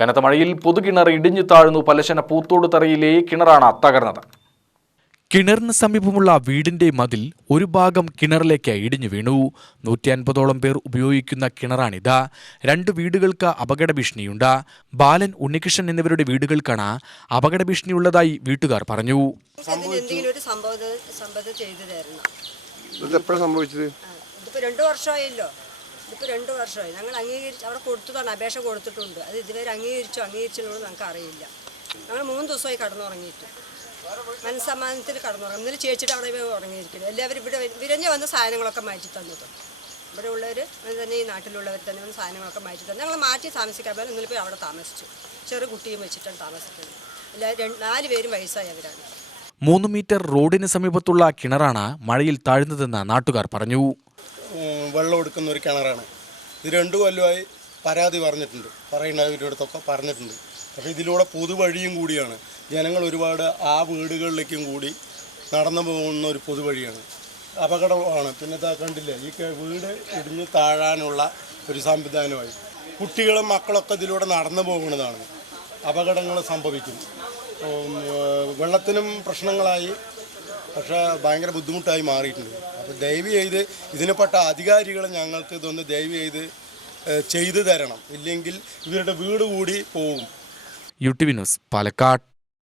കനത്ത മഴയിൽ പൊതുകിണർ ഇടിഞ്ഞു താഴ്ന്നു. പലശന പൂത്തോട് തറയിലെ കിണറാണ് തകർന്നത്. കിണറിന് സമീപമുള്ള വീടിന്റെ മതിൽ ഒരു ഭാഗം കിണറിലേക്ക് ഇടിഞ്ഞു വീണു. 150ഓളം പേർ ഉപയോഗിക്കുന്ന കിണറാണിത്. 2 വീടുകൾക്ക് അപകട ഭീഷണിയുണ്ട്. ബാലൻ, ഉണ്ണികൃഷ്ണൻ എന്നിവരുടെ വീടുകൾക്കാണ് അപകട ഭീഷണിയുള്ളതായി വീട്ടുകാർ പറഞ്ഞു. ഇതിപ്പോൾ 2 വർഷമായല്ലോ. ഇതിപ്പോൾ 2 വർഷമായി. ഞങ്ങൾ അംഗീകരിച്ച് അവിടെ കൊടുത്തതാണ്, അപേക്ഷ കൊടുത്തിട്ടുണ്ട്. അത് ഇതുവരെ അംഗീകരിച്ചില്ലോ ഞങ്ങൾക്ക് അറിയില്ല. ഞങ്ങൾ 3 ദിവസമായി കടന്നുറങ്ങിയിട്ട് മനസ്സമാനത്തിൽ കടന്നുറങ്ങും. ഇന്നലെ ചേച്ചിട്ട് അവിടെ ഉറങ്ങിയിരിക്കില്ല. എല്ലാവരും ഇവിടെ വിരഞ്ഞ് വന്ന സാധനങ്ങളൊക്കെ മാറ്റി തന്നത്. ഇവിടെ ഉള്ളവർ തന്നെ, ഈ നാട്ടിലുള്ളവർ തന്നെ വന്ന് സാധനങ്ങളൊക്കെ മാറ്റി തന്നെ ഞങ്ങൾ മാറ്റി താമസിക്കാൻ പോലെ ഇന്നലെ പോയി അവിടെ താമസിച്ചു. ചെറു കുട്ടിയും വെച്ചിട്ടാണ് താമസിക്കുന്നത്. എല്ലാവരും 4 പേരും വയസ്സായവരാണ്. 3 മീറ്റർ റോഡിന് സമീപത്തുള്ള കിണറാണ് മഴയിൽ താഴ്ന്നതെന്ന് നാട്ടുകാർ പറഞ്ഞു. വെള്ളം എടുക്കുന്ന ഒരു കിണറാണ് ഇത്. 2 കൊല്ലമായി പരാതി പറയുന്നവരടുത്തൊക്കെ പറഞ്ഞിട്ടുണ്ട്. പക്ഷേ ഇതിലൂടെ പൊതുവഴിയും കൂടിയാണ്. ജനങ്ങൾ ഒരുപാട് ആ വീടുകളിലേക്കും കൂടി നടന്നു പോകുന്ന ഒരു പൊതുവഴിയാണ്. അപകടമാണ്. പിന്നെ കണ്ടില്ലേ, ഈ വീട് ഇടിഞ്ഞ് താഴാനുള്ള ഒരു സംവിധാനമായി. കുട്ടികളും മക്കളൊക്കെ ഇതിലൂടെ നടന്നു പോകുന്നതാണ്. അപകടങ്ങൾ സംഭവിക്കും. വെള്ളത്തിനും പ്രശ്നങ്ങളായി. പക്ഷേ ഭയങ്കര ബുദ്ധിമുട്ടായി മാറിയിട്ടുണ്ട്. അപ്പോൾ ദയവ് ചെയ്ത് ഇതിനെപ്പെട്ട അധികാരികൾ ഞങ്ങൾക്ക് ഇതൊന്ന് ദയവ് ചെയ്തു തരണം. ഇല്ലെങ്കിൽ ഇവരുടെ വീട് കൂടി പോവും. UTV news, Palakkad.